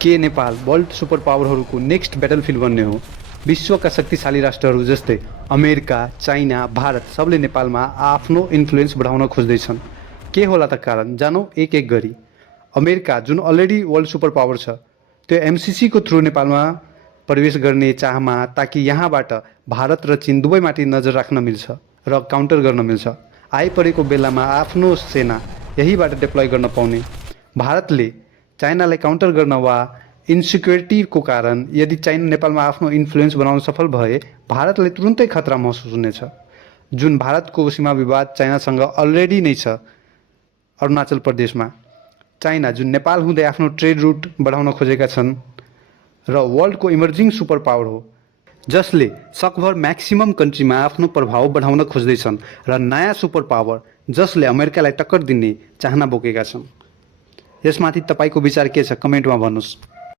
के Nepal world super पावरहरूको next ब्याटलफिल्ड बन्ने हो? विश्वका शक्तिशाली राष्ट्रहरू जस्तै अमेरिका, चाइना, भारत सबले नेपालमा आफ्नो इन्फ्लुएन्स बढाउन खोज्दैछन्। के होला त कारण? जानौँ एक एक गरी। अमेरिका जुन अलरेडी वर्ल्ड सुपर पावर छ, त्यो एमसिसीको थ्रु नेपालमा प्रवेश गर्ने चाहमा, ताकि यहाँबाट भारत र चीन दुवैमाथि नजर राख्न मिल्छ र काउन्टर गर्न मिल्छ। आइपरेको बेलामा आफ्नो सेना यहीबाट डिप्लोय गर्न पाउने। भारतले चाइनालाई काउन्टर गर्न वा इन्सिक्युरिटीको कारण यदि चाइना नेपालमा आफ्नो इन्फ्लुएन्स बनाउन सफल भए, भारतले तुरुन्तै खतरा महसुस हुनेछ। जुन भारतको सीमा विवाद चाइनासँग अलरेडी नै छ अरुणाचल प्रदेशमा। चाइना जुन नेपाल हुँदै आफ्नो ट्रेड रुट बढाउन खोजेका छन् र वर्ल्डको इमर्जिङ सुपर पावर हो, जसले सकभर म्याक्सिमम कन्ट्रीमा आफ्नो प्रभाव बढाउन खोज्दैछन् र नयाँ सुपर पावर जसले अमेरिकालाई टक्कर दिने चाहना बोकेका छन्। यसमाथि तपाईको विचार के छ? कमेन्टमा भन्नुहोस्।